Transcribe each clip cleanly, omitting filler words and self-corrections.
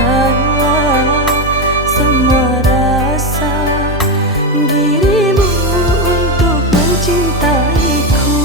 hilangkanlah semua rasa dirimu untuk mencintaiku.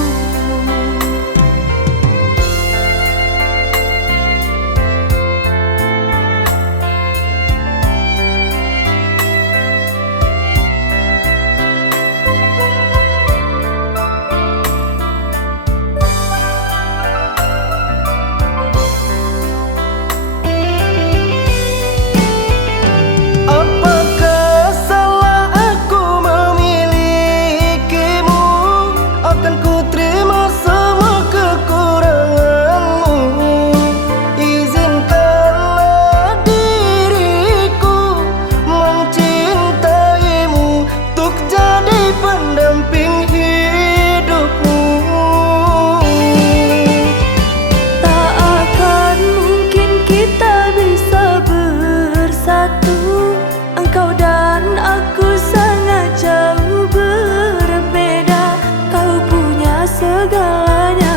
Engkau dan aku sangat jauh berbeda. Kau punya segalanya,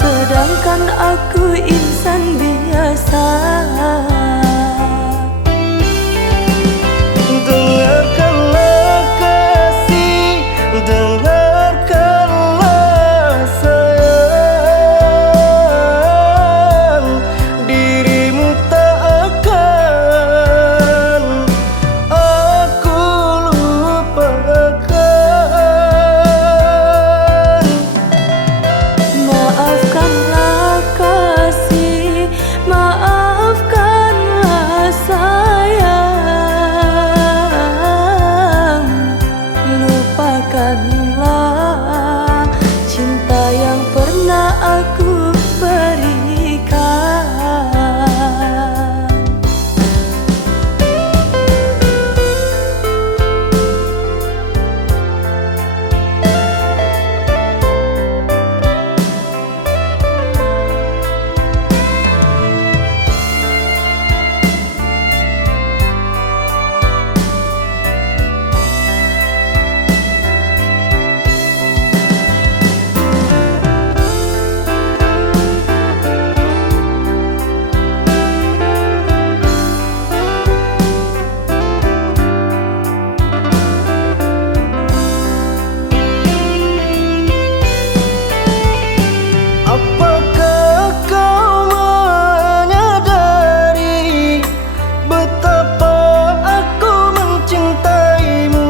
sedangkan aku insan biasa. Dengarkanlah kasih, dengarkanlah sayang, dirimu tak akan aku lupakan. Maafkanlah kasih, maafkanlah sayang, lupakanlah cinta yang pernah aku berikan. Apakah kau menyadari betapa aku mencintaimu?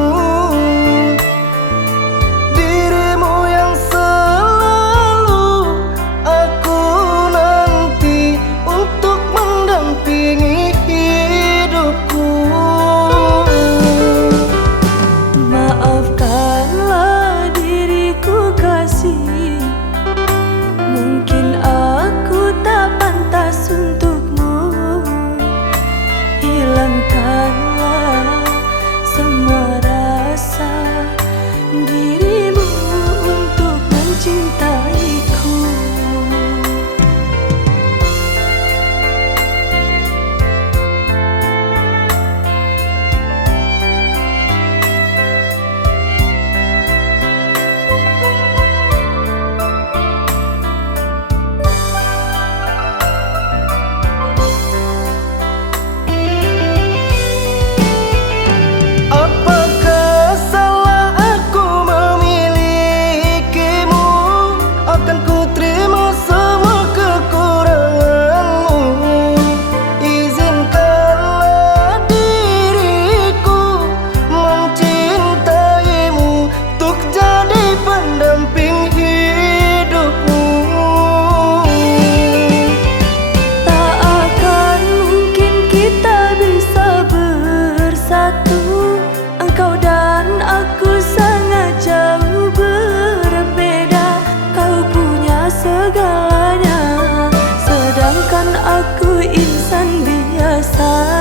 Dirimu yang selalu aku nanti untuk mendampingi hidupku. Maafkanlah diriku kasih, mungkin aku tak pantas untukmu. Hilangkanlah semua rasa dirimu untuk mencintaiku. Apakah salah aku memilikimu? Akan ku terima semua kekuranganmu. Izinkanlah diriku mencintaimu untuk jadi pendamping hidupmu. Tak akan mungkin kita bisa bersatu. Engkau dan aku sangat jauh berbeda. Kau punya segalanya, sedangkan aku insan biasa.